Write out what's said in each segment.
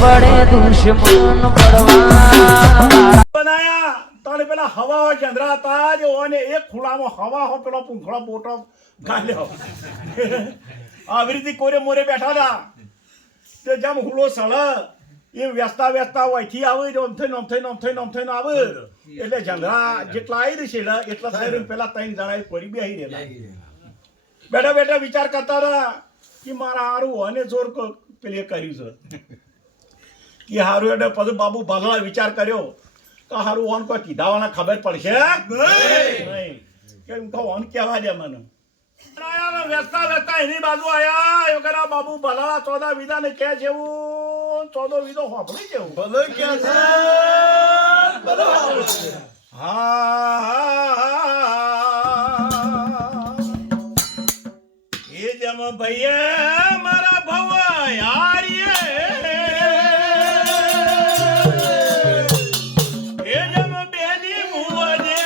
પડે દુશ્મન પડવા બનાયા તારે પેલા હવા હોય ચંદ્રા તાજ ઓને એક ખૂણામાં હવા હો પેલો પૂંખળો બોટો ગાલ્યો આવી રીતે કોરે મોરે બેઠા હતા તે જેમ હુલો સળ એ વ્યસ્તા વ્યસ્તા વહીથી આવે નમ થઈને આવે એટલે ચંદ્રા જેટલા આવી છે એટલા થઈ પેલા 3 જણા કોરી બેહી રહેલા બેઠા બેઠા વિચાર કરતા હતા કે મારા હારું અને જોર પેલે કર્યું છે કે હારું એટલે પછી બાબુ ભાગલા વિચાર કર્યો કે હારું ઓન કોઈ કીધાવાના ખબર પડશે નહીં કેમ કહો ઓન કહેવા દે મને વ્યસ્તા વ્યસ્તા એની બાજુ આયા એ કરા બાબુ ભલા 14 વિધા ને કે જેવું 14 વિધો હોપડી જેવું ભલે કે છે હા એ જમ ભઈએ મારા ભવ યારીએ એ જમ બેની મુવને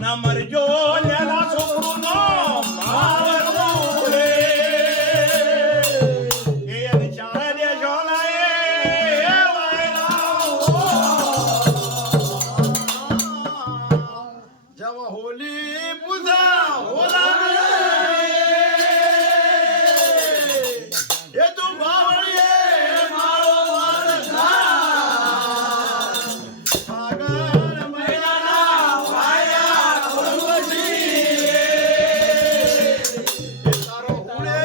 ના મરજો નેલા છોકરું નો મારવું રે એ વિચાર દે જોલાએ જવ હોલી પૂજા હોલા એ તું બાવળીએ મારો સાગર મહિનાના વાયા ઉર્વશી એ તારો હુડે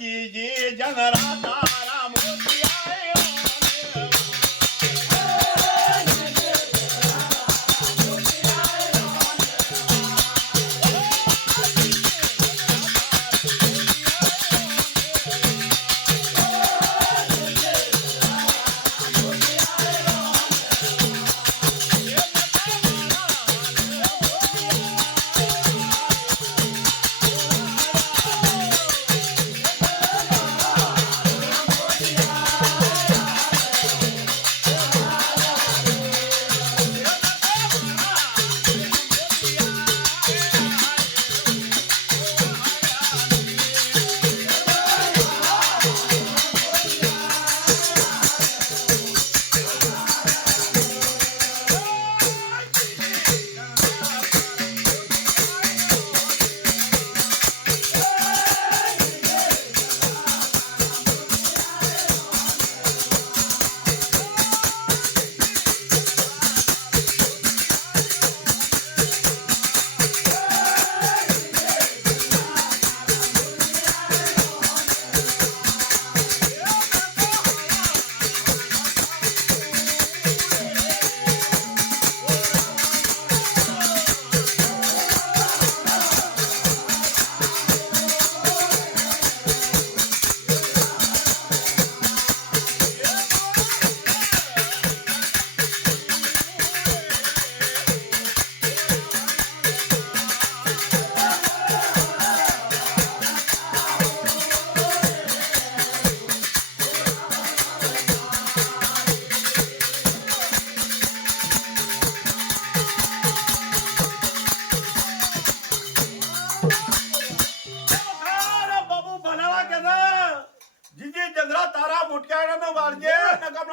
જી જનરા તારા મોતી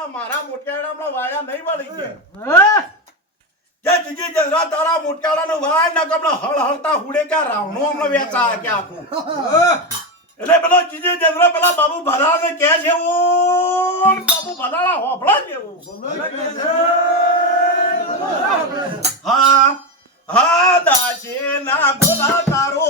મારા મોટિયાળામાં વાયા નહીં વળી કે જીજી જંગરા તારા મોટિયાળાનો વાય ન કમનો હળહળતા હુડે કે રાવણો અમને વેચા કે આખું એટલે પેલો જીજી જંગરા પેલા બાબુ ભલાને કહે છે ઓ બાબુ ભલાળા હોફળા જેવું હા હા દાસે ના ગોલા તારો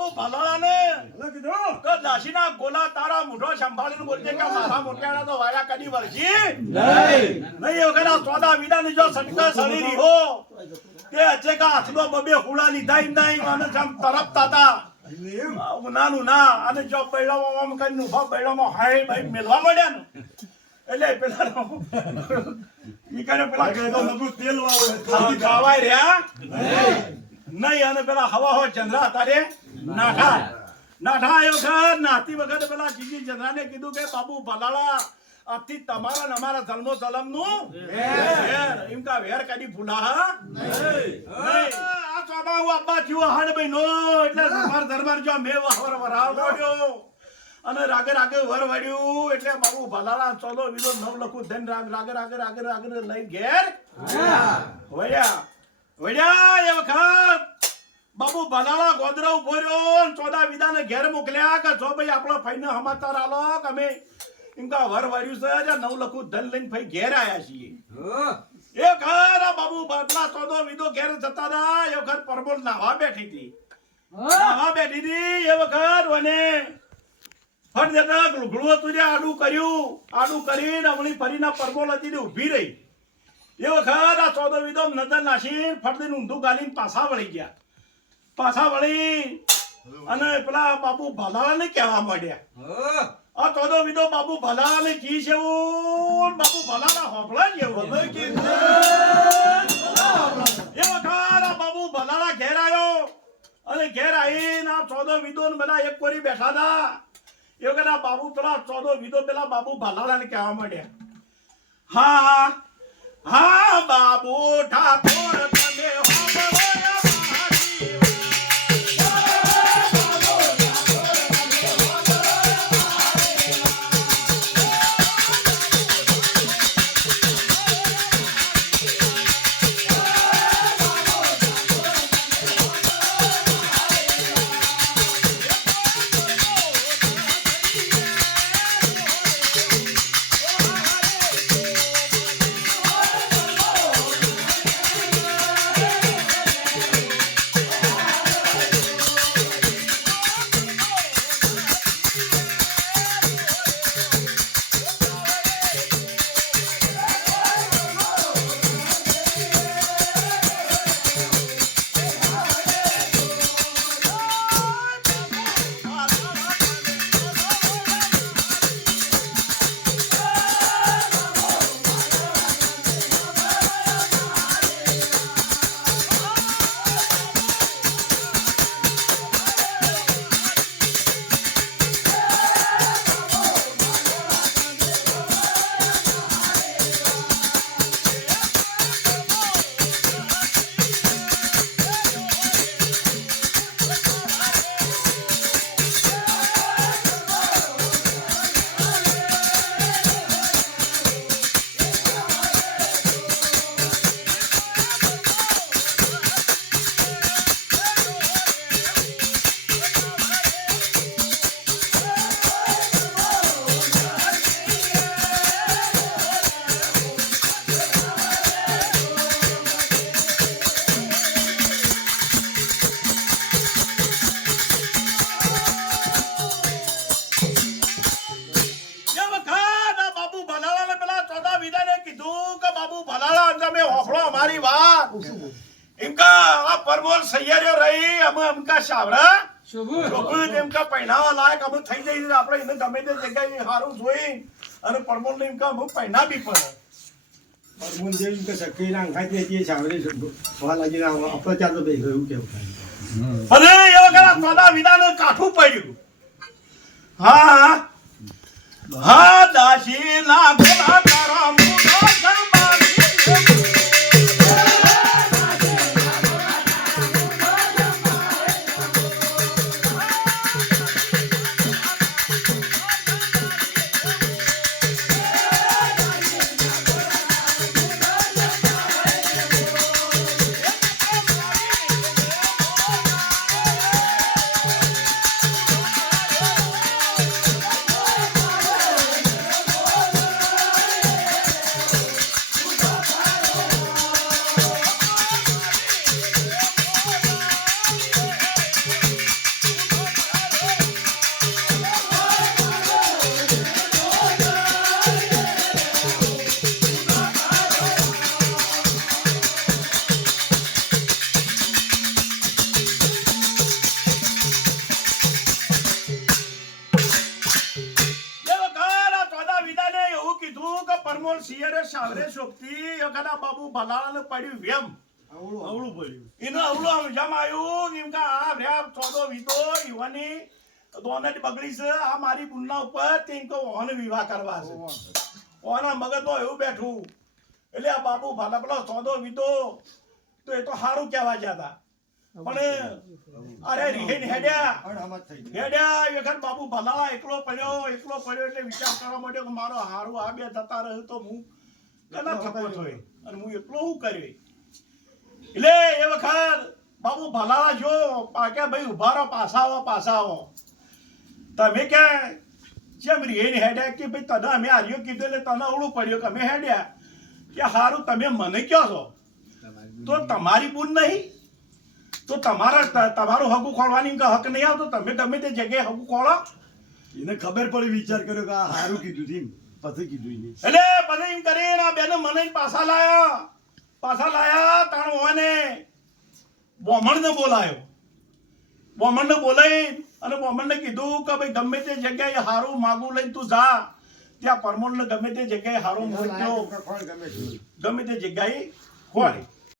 બાબુ ભલાળાને કે દાસીના ગોલા તારા મોઢો સંભાળીને બોલજે કે મારા મોટિયાના તો વાયા કદી વળશી નહીં એ વખત આ સોદા વિદાની જો સટકા સળી રહ્યો તે અચેકા હાથનો બબે હુળા લીધા એમ નહીં અને જમ તરફતા હતા નાનું ના અને જો બૈડામાં આમ કરીને ઉભા બૈડામાં હાય ભાઈ મેલવા મળ્યા ને એટલે પેલા ઈ કરે પેલા તેલ વાળો ખાવાય રહ્યા નહીં અને પેલા હવા હોય ચંદ્રા તારે નાઠા આવ્યો ઘર નાતી વખત પેલા જીજી ચંદ્રાને કીધું કે બાબુ ભલાળા આજથી તમારા ને અમારા જન્મો જલમ નું એમ કા વેર કાઢી ભૂલા આ સ્વભાવ અબ્બા થયો હાડ મહિનો એટલે દરબાર જો મેં વરાવ પડ્યો અને રાગે વર વળ્યું એટલે બાબુ ભલાળા ચોલો વિલો નવ લખું ધન રાગે લઈ ઘેર વળ્યા એ વખત બાબુ ભલાળા ગોદરા ઉભો રહ્યો ચોદા વિદાને ઘેર મોકલ્યા કે જો ભાઈ આપણો ભાઈને સમાચાર આલો કે અમે એમ કા વર વાળ્યું છે નવ લખું ધન લઈને ભાઈ ઘેર આયા છીએ એ ઘર બાબુ બદલા ચોદો વિદો ઘેર જતા હતા એ વખત પરબોલ નાવા બેઠી હતી એ વખત અને ફટ જતા ઘૂળું હતું જે આડું કરીને હમણી ફરીના પરબોલ હતી ઉભી રહી એ વખત આ ચોદો વિદો નજર નાસી ફટ ઊંધું ગાલીને પાછા વળી અને પેલા બાબુ ભલાળાને કહેવા માંડ્યા આ ચોદો વિદો બાબુ ભલાળાને કી છે બાબુ ભલાળા હોભળા જેવું એ વખત આ બાબુ ભલાળા ઘેર આવ્યો અને ઘેર આવીને આ ચોદો વિદો ને બધા એક કોરી બેઠા હતા એ વખત આ બાબુ પેલા ચોદો વિદો પેલા બાબુ ભલાળાને કહેવા માંડ્યા હા બાબુ ઠાકોર તમે અમારી વાત ઇમકા આ પરબોલ સૈયારીઓ રહી અમે અમકા શાવરા શોભું એમકા પહેનાવા લાયક અમે થઈ જઈએ આપણે એને ગમે તે જગ્યાએ સારું જોઈ અને પરબોલ ને ઇમકા અમે પહેના બી પડે પરબોલ જે ઇમકા સક્કી ના ખાઈ તે શાવરી ભવા લાગી ના આપણે ત્યાં તો બેહી ગયું કેવું અને એ વખત સોદા વિદાને કાઠું પડ્યું હા દાસી ના ગોલા તારા મુઢો શિયરે સાવરે શોભતી એ વખત આ બાબુ ભલાળાને પડ્યું વેમ અવળું પડ્યું એનો અવળું સમજામ આવ્યું એમ કે આ રહ્યા ચોદો વીતો યુવાની દોનટ બગડી છે આ મારી બુનના ઉપર તેમ કે ઓને વિવાહ કરવા છે ઓના મગજમાં એવું બેઠું એટલે આ બાબુ ભાલા પેલો ચોદો વીતો તો એ તો સારું કહેવા જતા પણ અરે રીહેન હેડ્યા અણહમત થઈ ગઈ હેડ્યા એ વખત બાબુ ભલાળા એકલો પડ્યો એટલે વિચાર કરવા માંડ્યો કે મારો હારું આ બે જતા રહ્યું તો હું કના થકો થોય અને હું એકલો શું કર્યો એટલે એ વખત બાબુ ભલાળા જો પાકે ભાઈ ઉભા રહો પાછા આવો તમે કે જેમ રીહેન હેડ્યા કે ભાઈ તને અમે હાર્યો કીધું એટલે તને અવળું પડ્યું કે અમે હેડ્યા કે હારું તમે મને કહો છો તો તમારી બુન નહીં તો તમારું હગું ખોલવાની હક નહીં આવતો તમે ગમે તે જગ્યાએ હગું ખોળો એને ખબર પડી વિચાર કર્યો કે આ સારું કીધું છે પછી કીધું એને એટલે બધા એમ કરીને આ બેને મને પાછા લાયા તાણ હોને બોમણને બોલાવી અને બોમણને કીધું કે ભાઈ ગમે તે જગ્યાએ હારું માગું લઈને તું જા ત્યાં પરમોણને ગમે તે જગ્યાએ હારું મૂક્યો ગમે તે જગ્યાએ ખોળી